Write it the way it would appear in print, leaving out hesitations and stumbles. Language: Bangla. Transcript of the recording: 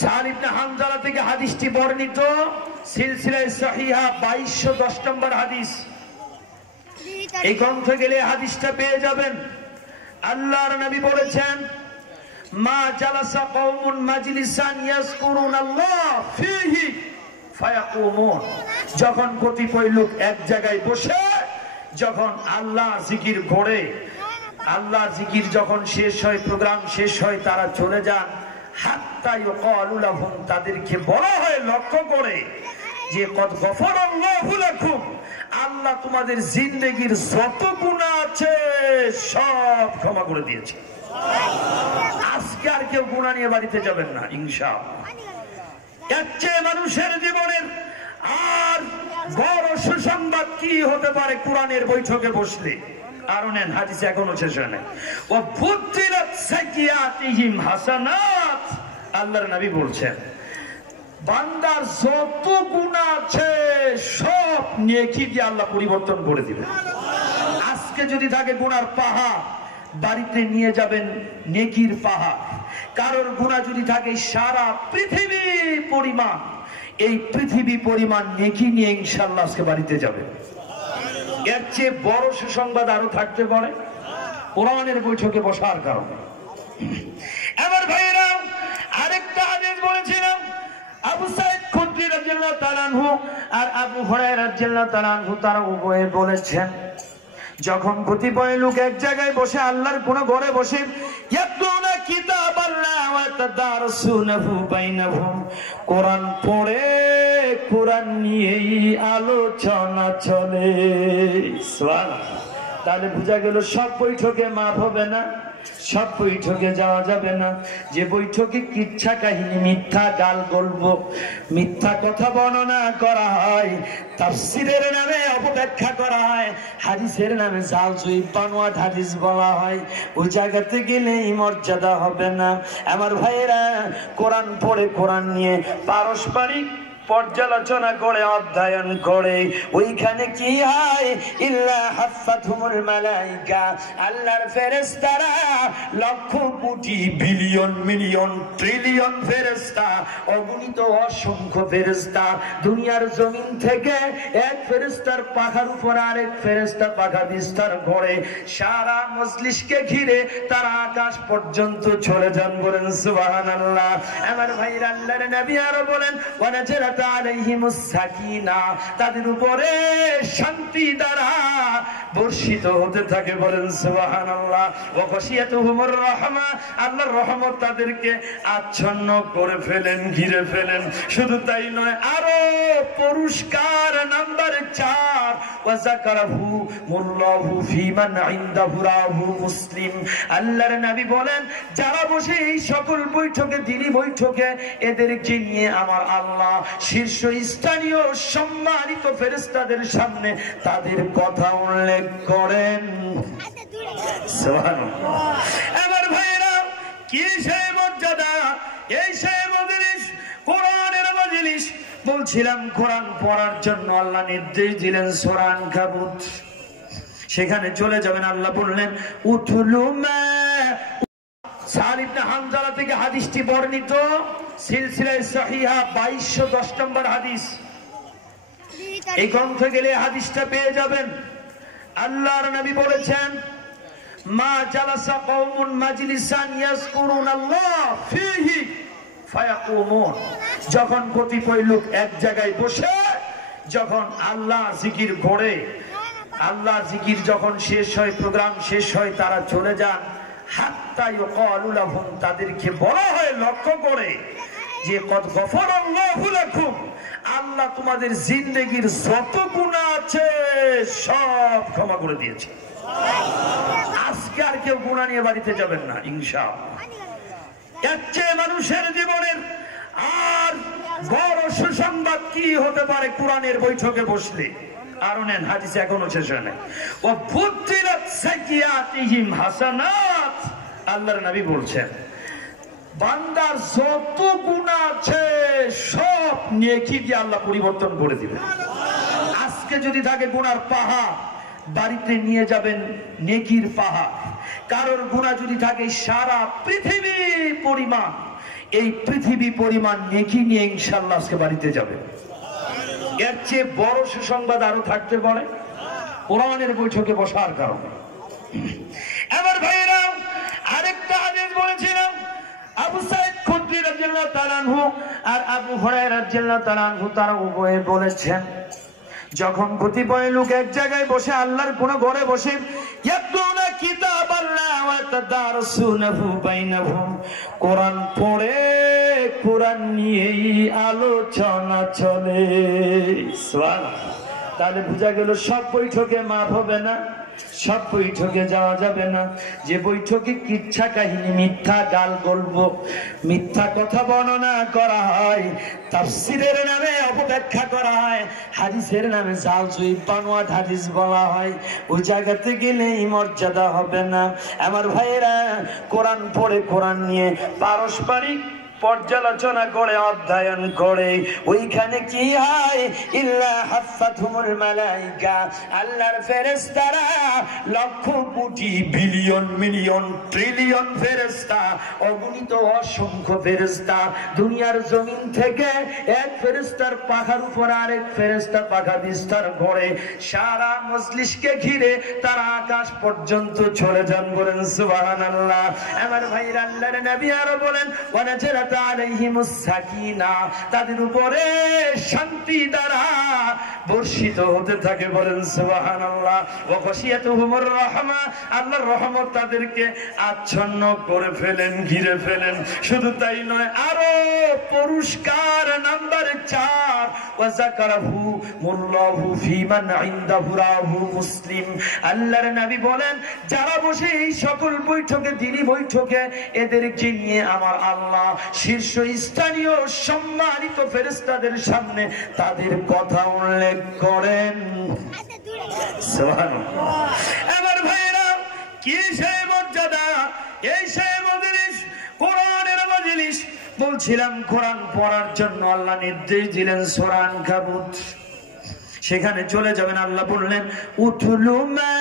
সাল ইবনে হানজালা থেকে হাদিসটি বর্ণিত, সিলসিলায়ে সহিহা 2210 নম্বর হাদিস। এই গ্রন্থে গেলে হাদিসটা পেয়ে যাবেন। আল্লাহর নবী বলেছেন, মা জালাসা কওমুন মাজলিসান ইয়াজকুরুনাল্লাহ ফীহি ফায়াকুমুন। যখন কতিপয় লোক এক জায়গায় বসে যখন আল্লাহ জিকির করে, আল্লাহ জিকির যখন শেষ হয়, প্রোগ্রাম শেষ হয়, তারা চলে যান। হাত্তা ইউকালু লাহুম, তাদেরকে বলা হয় লক্ষ্য করে যে কদ গফারাল্লাহু লাকুম, আল্লাহ তোমাদের জিন্দেগির যত গুনাহ আছে সব ক্ষমা করে দিয়েছে। আজকে আর কেউ গুনাহ নিয়ে বাড়িতে যাবেন না ইনশাআল্লাহ। এর চেয়ে মানুষের জীবনের আর বড় সুসংবাদ কি হতে পারে কোরআনের বৈঠকে বসলে? আরো নেন, হাদিস এখনো শেষ হয় নাই। ও বুদ্দিরাত সাইয়্যাতিহিম হাসানাত, আল্লাহর নবী বলছেন বান্দার যত গুনাহ আছে সব নেকি দিয়ে আল্লাহ পরিবর্তন করে দিবেন। আজকে যদি থাকে গুনার পাহাড়, বাড়িতে নিয়ে যাবেন নেকির পাহাড়। কারোর গুনাহ যদি থাকে সারা পৃথিবী পরিমাণ, এই পৃথিবী পরিমাণ নেকি নিয়ে ইনশাআল্লাহ আজকে বাড়িতে যাবেন। এর চেয়ে বড় সুসংবাদ আরো থাকতে পারে কোরআনের বৈঠকে বসার কারণে। আমার ভাইয়েরা, আরেকটা হাদিস বলেছিলাম, আবু সাঈদ খুদরি রাদিয়াল্লাহু তাআলা আনহু আর আবু হুরায়রা রাদিয়াল্লাহু তাআলা আনহু তারা উভয়ে বলেছেন, যখন কতিপয় লোক এক জায়গায় বসে আল্লাহর কোন ঘরে বসে ইয়াতলুনা কিতাবাল্লাহ ওয়া তাদারসুনাহু বাইনাহুম, কোরআন পড়ে কোরআন নিয়েই আলোচনা চলে। সুবহানাল্লাহ। তাহলে বোঝা গেল সব বৈঠকে মাফ হবে না, সব বৈঠকে যাওয়া যাবে না। যে বৈঠকে কিচ্ছা কাহিনী, মিথ্যা গাল গল্প, মিথ্যা কথা বর্ণনা করা হয়, তাফসীরের নামে অপব্যাখ্যা করা হয়, হাদিসের নামে জালজুই বানোয়াট হাদিস বলা হয়, ওই জায়গাতে গেলেই মর্যাদা হবে না। আমার ভাইয়েরা, কোরআন পড়ে কোরআন নিয়ে পারস্পরিক পর্যালোচনা করে, অধ্যয়ন করে, ওইখানে কি হয়? ইল্লা হাফাতহুমুল মালায়েকা, আল্লাহর ফেরেশতারা lakh crore billion million trillion ফেরেশতা, অগণিত অসংখ্য ফেরেশতা দুনিয়ার জমিন থেকে এক ফেরেশতার পাখার উপর আরেক ফেরেশতা পাখা বিস্তার করে সারা মজলিসকে ঘিরে তারা আকাশ পর্যন্ত চলে যান। বলেন সুবহানাল্লাহ। আমার ভাইরা, আল্লাহর নবী আরো বলেন, ওয়ানাজারাত আলাইহিমুস সাকিনাহ, তাদের উপরে শান্তি দ্বারা বর্ষিত হতে থাকে। বলেন সুবহানাল্লাহ। ওয়া গাশিয়াতুহুমুর রাহমা, আল্লাহর রহমত তাদেরকে আচ্ছন্ন করে ফেলেন, ঘিরে ফেলেন। শুধু তাই নয়, আরো পুরস্কার নাম্বার 4, ওয়া যাকারাহু মুল্লাহু ফীমান ইনদাহু রাহু মুসলিম। আল্লাহর নবী বলেন, যারা বসে এই সকল বৈঠকে, দিনী বৈঠকে, এদেরকে নিয়ে আমার আল্লাহ শীর্ষস্থানীয় সম্মানিত ফেরেশতাদের সামনে তাদের কথা উল্লেখ করেন। সুবহানাল্লাহ। আমার ভাইরা, কি সেই মর্যাদা, এই সেই মজলিস, কোরআনের মজলিস। বলছিলাম কোরআন পড়ার জন্য আল্লাহ নির্দেশ দিলেন সূরা আনকাবুত, সেখানে চলে যাবেন। আল্লাহ বললেন, উতলু মা। সাল ইবনে হানজালা থেকে হাদিসটি বর্ণিত, সিলসিলায়ে সহিহা 2210 নম্বর হাদিস। এই গ্রন্থে গেলে হাদিসটা পেয়ে যাবেন। আল্লাহর নবী বলেছেন, মা জালাসা কওমুন মাজলিসান ইয়াজকুরুনাল্লাহ ফীহি ফায়াকুমুন। যখন কতিপয় লোক এক জায়গায় বসে যখন আল্লাহ জিকির করে, আল্লাহ জিকির যখন শেষ হয়, প্রোগ্রাম শেষ হয়, তারা চলে যান। হাত্তা ইউকালু লাহুম, তাদেরকে বলা হয় লক্ষ্য করে যে কদ গফারাল্লাহু লাকুম, আল্লাহ তোমাদের জিন্দেগির যত গুনাহ আছে সব ক্ষমা করে দিয়েছে। আজকে আর কেউ গুনাহ নিয়ে বাড়িতে যাবেন না ইনশাআল্লাহ। এর চেয়ে মানুষের জীবনের আর বড় সুসংবাদ কি হতে পারে কোরআনের বৈঠকে বসলে? আরো নেন, হাদিস এখনো শেষ হয় নাই। ও বুদ্দিরাত সাইয়্যাতিহিম হাসানাত, আল্লাহর নবী বলছেন বান্দার যত গুনাহ আছে সব নেকি দিয়ে আল্লাহ পরিবর্তন করে দিবেন। আজকে যদি থাকে গুনার পাহাড়, বাড়িতে নিয়ে যাবেন নেকির পাহাড়। কারোর গুনাহ যদি থাকে সারা পৃথিবী পরিমাণ, এই পৃথিবী পরিমাণ নেকি নিয়ে ইনশাআল্লাহ আজকে বাড়িতে যাবে। এর চেয়ে বড় সুসংবাদ আরো থাকতে পারে কোরআনের বৈঠকে বসার কারণে। আমার ভাইরা আরেকটা হাদিস বলেছিলাম, আবু সাঈদ খুদরি রাদিয়াল্লাহু তাআলা আনহু আর আবু হুরায়রা রাদিয়াল্লাহু তাআলা আনহু তারা উভয়ে বলেছেন, যখন কতিপয় লোক এক জায়গায় বসে আল্লাহর কোন ঘরে বসে ইয়াতলুনা কিতাবাল্লাহ ওয়া তাদারুসুনাহু বাইনাহুম, কোরআন পড়ে কোরআন নিয়েই আলোচনা চলে। সুবহানাল্লাহ। তাহলে বোঝা গেল সব বৈঠকে মাপ হবে না, সব বৈঠকে যাওয়া যাবে না। যে বৈঠকে কিচ্ছা কাহিনী, মিথ্যা গাল গল্প, মিথ্যা কথা বর্ণনা করা হয়, তাফসীরের নামে অপব্যাখ্যা করা হয়, হাদিসের নামে জালজুই বানোয়াট হাদিস বলা হয়, ওই জায়গাতে গেলে এই মর্যাদা হবে না। আমার ভাইয়েরা, কোরআন পড়ে কোরআন নিয়ে পারস্পরিক পর্যালোচনা করে অধ্যয়ন করে ওইখানে কি হয়, ইল্লা হাফাতুহুল মালায়েকা, আল্লাহর ফেরেশতারা lakh crore billion million trillion ফেরেশতা, অগণিত অসংখ্য ফেরেশতা দুনিয়ার জমিন থেকে এক ফেরেশতার পাখার উপর আরেক ফেরেশতা পাখা বিস্তার করে সারা মজলিসকে ঘিরে তারা আকাশ পর্যন্ত চলে যান। বলেন সুবহানাল্লাহ। আমার ভাইরা, আল্লাহর নবী আরো বলেন, ওয়ানাজালাত আলাইহিমুস সাকিনা, তাদের উপরে শান্তি দ্বারা বর্ষিত হতে থাকে। বলেন সুবহানাল্লাহ। ওয়া খাশিয়াতুহুমুর রাহমা, আল্লাহর রহমত তাদেরকে আচ্ছন্ন করে ফেলেন, ঘিরে ফেলেন। শুধু তাই নয়, আরো পুরস্কার নাম্বার 4, ওয়া যাকারাহু মুল্লাহু ফীমান ইনদাহু রাহু মুসলিম। আল্লাহর নবী বলেন, যারা বসে এই সকল বৈঠকে, দিনী বৈঠকে, এদেরকে নিয়ে আমার আল্লাহ শীর্ষস্থানীয় সম্মানিত ফেরেশতাদের সামনে তাদের কথা উল্লেখ করেন। সুবহানাল্লাহ। আমার ভাইরা, কি সেই মর্যাদা, এই সেই মজলিস, কোরআনের মজলিস। বলছিলাম কোরআন পড়ার জন্য আল্লাহ নির্দেশ দিলেন সূরা আনকাবুত, সেখানে চলে যাবেন। আল্লাহ বললেন, উতলু মা